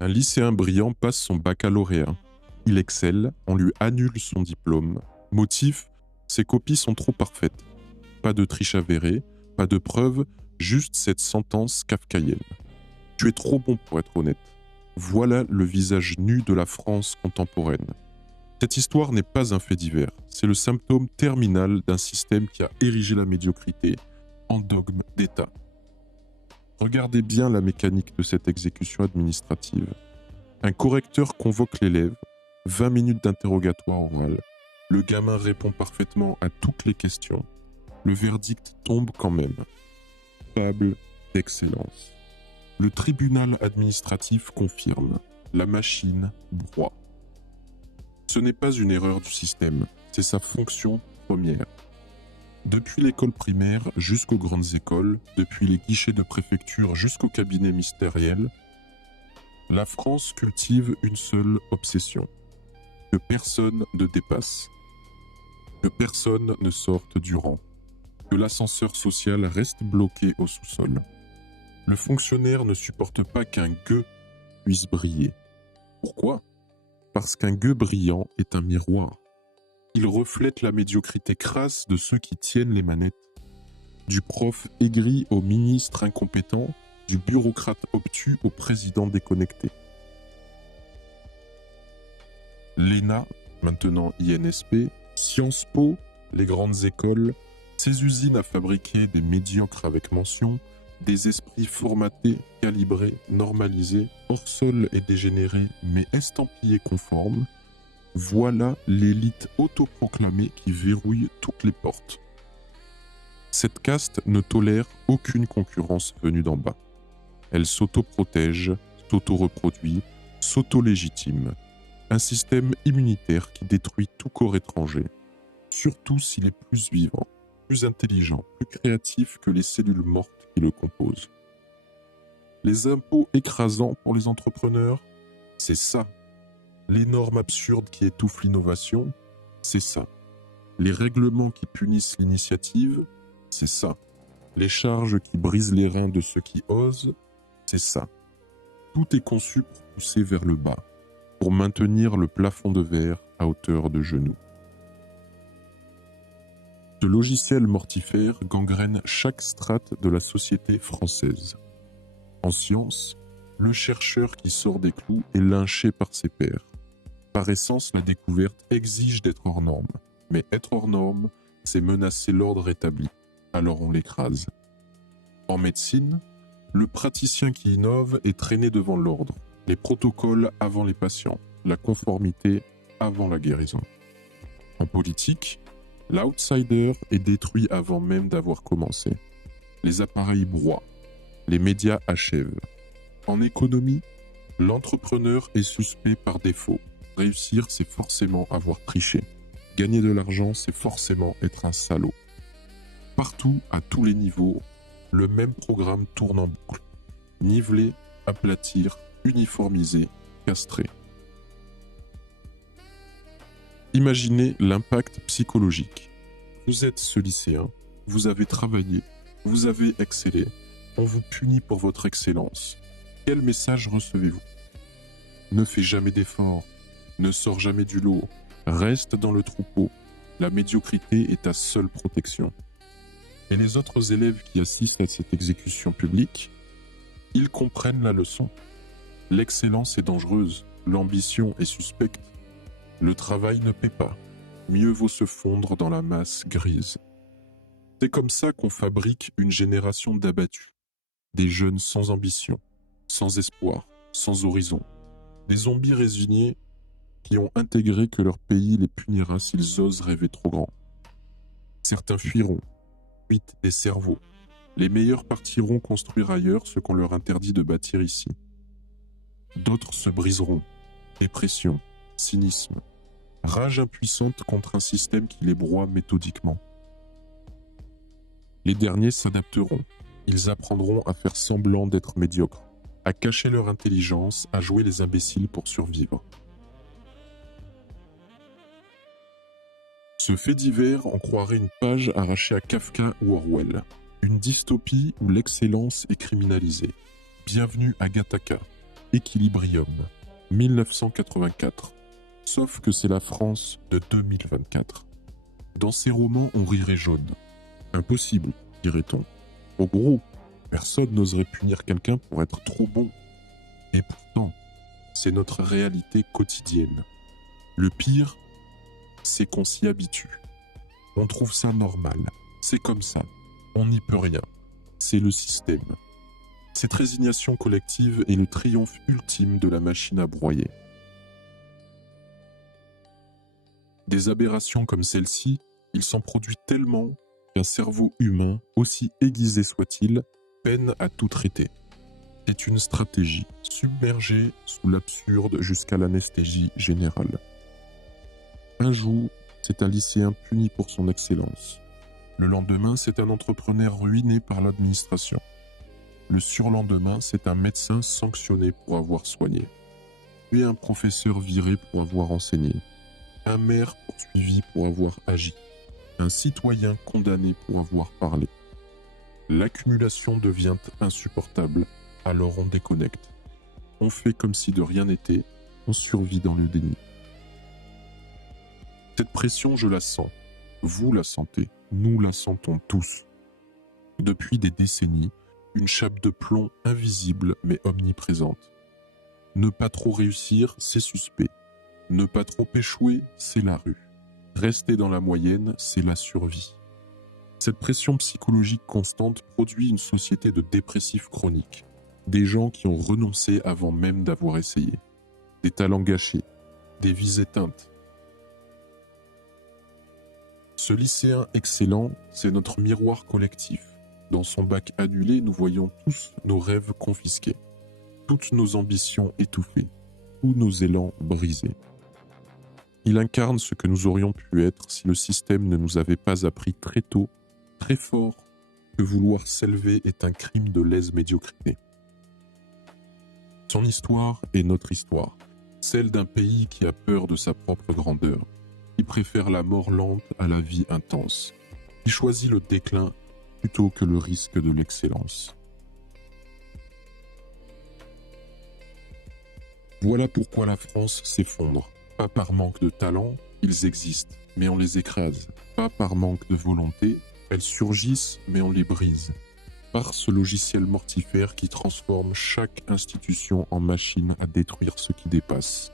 Un lycéen brillant passe son baccalauréat. Il excelle, on lui annule son diplôme. Motif, ses copies sont trop parfaites. Pas de triche avérée, pas de preuves, juste cette sentence kafkaïenne. Tu es trop bon pour être honnête. Voilà le visage nu de la France contemporaine. Cette histoire n'est pas un fait divers, c'est le symptôme terminal d'un système qui a érigé la médiocrité en dogme d'État. Regardez bien la mécanique de cette exécution administrative. Un correcteur convoque l'élève, 20 minutes d'interrogatoire oral. Le gamin répond parfaitement à toutes les questions. Le verdict tombe quand même. Coupable d'excellence. Le tribunal administratif confirme. La machine broie. Ce n'est pas une erreur du système, c'est sa fonction première. Depuis l'école primaire jusqu'aux grandes écoles, depuis les guichets de préfecture jusqu'au cabinet ministériel, la France cultive une seule obsession. Que personne ne dépasse. Que personne ne sorte du rang. Que l'ascenseur social reste bloqué au sous-sol. Le fonctionnaire ne supporte pas qu'un gueux puisse briller. Pourquoi ? Parce qu'un gueux brillant est un miroir. Il reflète la médiocrité crasse de ceux qui tiennent les manettes. Du prof aigri au ministre incompétent, du bureaucrate obtus au président déconnecté. L'ENA, maintenant INSP, Sciences Po, les grandes écoles, ces usines à fabriquer des médiocres avec mention, des esprits formatés, calibrés, normalisés, hors sol et dégénérés, mais estampillés conformes, voilà l'élite autoproclamée qui verrouille toutes les portes. Cette caste ne tolère aucune concurrence venue d'en bas. Elle s'autoprotège, s'auto-reproduit, s'auto-légitime. Un système immunitaire qui détruit tout corps étranger, surtout s'il est plus vivant, plus intelligent, plus créatif que les cellules mortes qui le composent. Les impôts écrasants pour les entrepreneurs, c'est ça. Les normes absurdes qui étouffent l'innovation, c'est ça. Les règlements qui punissent l'initiative, c'est ça. Les charges qui brisent les reins de ceux qui osent, c'est ça. Tout est conçu pour pousser vers le bas, pour maintenir le plafond de verre à hauteur de genoux. Ce logiciel mortifère gangrène chaque strate de la société française. En sciences, le chercheur qui sort des clous est lynché par ses pairs. Par essence, la découverte exige d'être hors norme. Mais être hors norme, c'est menacer l'ordre établi. Alors on l'écrase. En médecine, le praticien qui innove est traîné devant l'ordre. Les protocoles avant les patients. La conformité avant la guérison. En politique, l'outsider est détruit avant même d'avoir commencé. Les appareils broient. Les médias achèvent. En économie, l'entrepreneur est suspect par défaut. Réussir, c'est forcément avoir triché. Gagner de l'argent, c'est forcément être un salaud. Partout, à tous les niveaux, le même programme tourne en boucle. Niveler, aplatir, uniformiser, castrer. Imaginez l'impact psychologique. Vous êtes ce lycéen, vous avez travaillé, vous avez excellé, on vous punit pour votre excellence. Quel message recevez-vous ? Ne fais jamais d'efforts, ne sors jamais du lot, reste dans le troupeau. La médiocrité est ta seule protection. Et les autres élèves qui assistent à cette exécution publique, ils comprennent la leçon. L'excellence est dangereuse, l'ambition est suspecte. Le travail ne paie pas, mieux vaut se fondre dans la masse grise. C'est comme ça qu'on fabrique une génération d'abattus, des jeunes sans ambition, sans espoir, sans horizon, des zombies résignés qui ont intégré que leur pays les punira s'ils osent rêver trop grand. Certains fuiront, fuite des cerveaux. Les meilleurs partiront construire ailleurs ce qu'on leur interdit de bâtir ici. D'autres se briseront. Dépression, cynisme, rage impuissante contre un système qui les broie méthodiquement. Les derniers s'adapteront. Ils apprendront à faire semblant d'être médiocres, à cacher leur intelligence, à jouer les imbéciles pour survivre. Ce fait divers en croirait une page arrachée à Kafka ou Orwell. Une dystopie où l'excellence est criminalisée. Bienvenue à Gattaca. Équilibrium, 1984. Sauf que c'est la France de 2024. Dans ces romans, on rirait jaune. Impossible, dirait-on. Au gros, personne n'oserait punir quelqu'un pour être trop bon. Et pourtant, c'est notre réalité quotidienne. Le pire, c'est qu'on s'y habitue. On trouve ça normal. C'est comme ça. On n'y peut rien. C'est le système. Cette résignation collective est le triomphe ultime de la machine à broyer. Des aberrations comme celle-ci, il s'en produit tellement qu'un cerveau humain, aussi aiguisé soit-il, peine à tout traiter. C'est une stratégie, submergée sous l'absurde jusqu'à l'anesthésie générale. Un jour, c'est un lycéen puni pour son excellence. Le lendemain, c'est un entrepreneur ruiné par l'administration. Le surlendemain, c'est un médecin sanctionné pour avoir soigné. Puis un professeur viré pour avoir enseigné. Un maire poursuivi pour avoir agi. Un citoyen condamné pour avoir parlé. L'accumulation devient insupportable, alors on déconnecte. On fait comme si de rien n'était, on survit dans le déni. Cette pression, je la sens. Vous la sentez, nous la sentons tous. Depuis des décennies, une chape de plomb invisible mais omniprésente. Ne pas trop réussir, c'est suspect. Ne pas trop échouer, c'est la rue. Rester dans la moyenne, c'est la survie. Cette pression psychologique constante produit une société de dépressifs chroniques. Des gens qui ont renoncé avant même d'avoir essayé. Des talents gâchés. Des vies éteintes. Ce lycéen excellent, c'est notre miroir collectif. Dans son bac annulé, nous voyons tous nos rêves confisqués. Toutes nos ambitions étouffées. Tous nos élans brisés. Il incarne ce que nous aurions pu être si le système ne nous avait pas appris très tôt, très fort, que vouloir s'élever est un crime de lèse-médiocrité. Son histoire est notre histoire, celle d'un pays qui a peur de sa propre grandeur, qui préfère la mort lente à la vie intense, qui choisit le déclin plutôt que le risque de l'excellence. Voilà pourquoi la France s'effondre. Pas par manque de talent, ils existent, mais on les écrase. Pas par manque de volonté, elles surgissent, mais on les brise. Par ce logiciel mortifère qui transforme chaque institution en machine à détruire ce qui dépasse.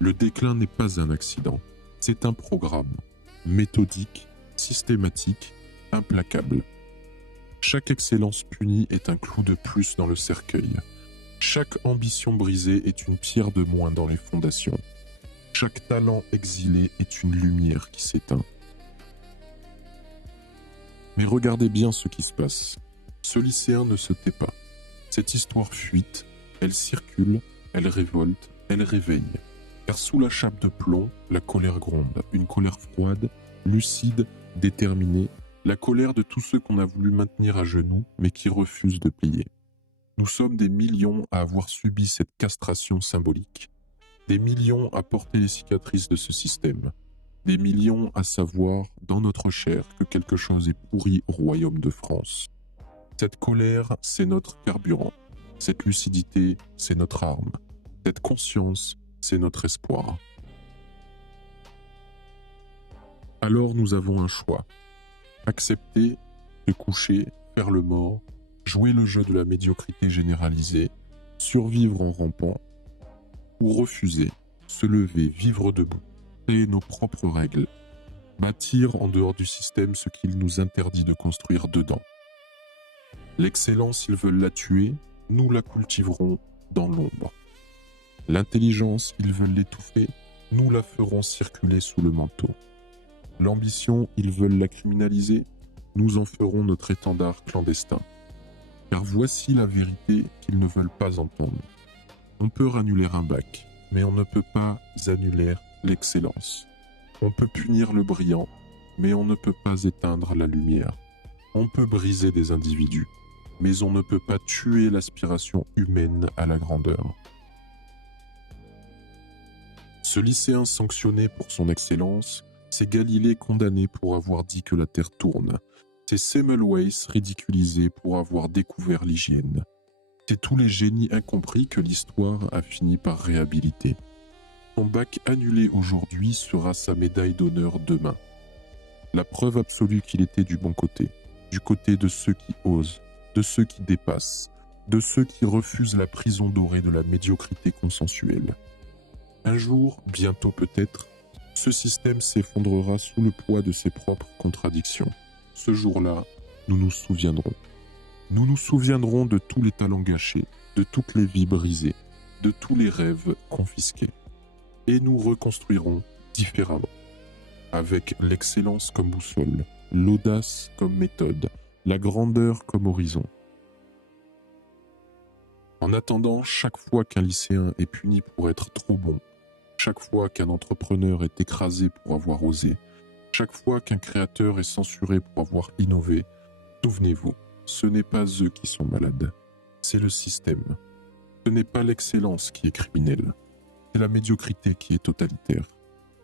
Le déclin n'est pas un accident, c'est un programme, méthodique, systématique, implacable. Chaque excellence punie est un clou de plus dans le cercueil. Chaque ambition brisée est une pierre de moins dans les fondations. Chaque talent exilé est une lumière qui s'éteint. Mais regardez bien ce qui se passe. Ce lycéen ne se tait pas. Cette histoire fuite, elle circule, elle révolte, elle réveille. Car sous la chape de plomb, la colère gronde. Une colère froide, lucide, déterminée. La colère de tous ceux qu'on a voulu maintenir à genoux, mais qui refusent de plier. Nous sommes des millions à avoir subi cette castration symbolique. Des millions à porter les cicatrices de ce système. Des millions à savoir, dans notre chair, que quelque chose est pourri au royaume de France. Cette colère, c'est notre carburant. Cette lucidité, c'est notre arme. Cette conscience, c'est notre espoir. Alors nous avons un choix. Accepter, se coucher, faire le mort, jouer le jeu de la médiocrité généralisée, survivre en rampant, ou refuser, se lever, vivre debout, créer nos propres règles, bâtir en dehors du système ce qu'il nous interdit de construire dedans. L'excellence, ils veulent la tuer, nous la cultiverons dans l'ombre. L'intelligence, ils veulent l'étouffer, nous la ferons circuler sous le manteau. L'ambition, ils veulent la criminaliser, nous en ferons notre étendard clandestin. Car voici la vérité qu'ils ne veulent pas entendre. On peut annuler un bac, mais on ne peut pas annuler l'excellence. On peut punir le brillant, mais on ne peut pas éteindre la lumière. On peut briser des individus, mais on ne peut pas tuer l'aspiration humaine à la grandeur. Ce lycéen sanctionné pour son excellence, c'est Galilée condamné pour avoir dit que la Terre tourne. C'est Semmelweis ridiculisé pour avoir découvert l'hygiène. C'est tous les génies incompris que l'histoire a fini par réhabiliter. Son bac annulé aujourd'hui sera sa médaille d'honneur demain. La preuve absolue qu'il était du bon côté, du côté de ceux qui osent, de ceux qui dépassent, de ceux qui refusent la prison dorée de la médiocrité consensuelle. Un jour, bientôt peut-être, ce système s'effondrera sous le poids de ses propres contradictions. Ce jour-là, nous nous souviendrons. Nous nous souviendrons de tous les talents gâchés, de toutes les vies brisées, de tous les rêves confisqués. Et nous reconstruirons différemment, avec l'excellence comme boussole, l'audace comme méthode, la grandeur comme horizon. En attendant, chaque fois qu'un lycéen est puni pour être trop bon, chaque fois qu'un entrepreneur est écrasé pour avoir osé, chaque fois qu'un créateur est censuré pour avoir innové, souvenez-vous, ce n'est pas eux qui sont malades, c'est le système. Ce n'est pas l'excellence qui est criminelle, c'est la médiocrité qui est totalitaire.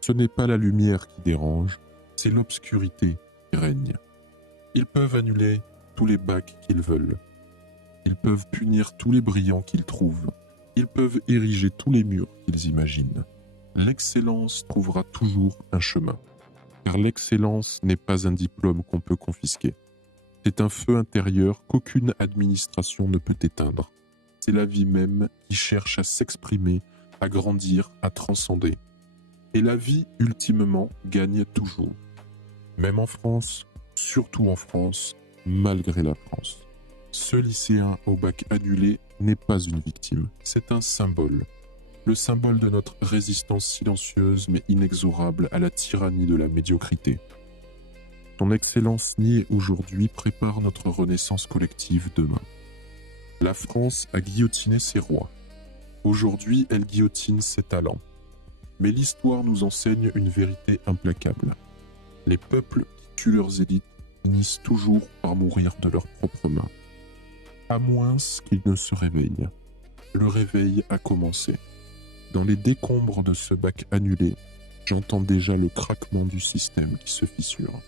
Ce n'est pas la lumière qui dérange, c'est l'obscurité qui règne. Ils peuvent annuler tous les bacs qu'ils veulent. Ils peuvent punir tous les brillants qu'ils trouvent. Ils peuvent ériger tous les murs qu'ils imaginent. L'excellence trouvera toujours un chemin. Car l'excellence n'est pas un diplôme qu'on peut confisquer. C'est un feu intérieur qu'aucune administration ne peut éteindre. C'est la vie même qui cherche à s'exprimer, à grandir, à transcender. Et la vie, ultimement, gagne toujours. Même en France, surtout en France, malgré la France. Ce lycéen au bac annulé n'est pas une victime, c'est un symbole. Le symbole de notre résistance silencieuse mais inexorable à la tyrannie de la médiocrité. Son excellence niée aujourd'hui prépare notre renaissance collective demain. La France a guillotiné ses rois. Aujourd'hui, elle guillotine ses talents. Mais l'histoire nous enseigne une vérité implacable. Les peuples qui tuent leurs élites finissent toujours par mourir de leurs propres mains. À moins qu'ils ne se réveillent. Le réveil a commencé. Dans les décombres de ce bac annulé, j'entends déjà le craquement du système qui se fissure.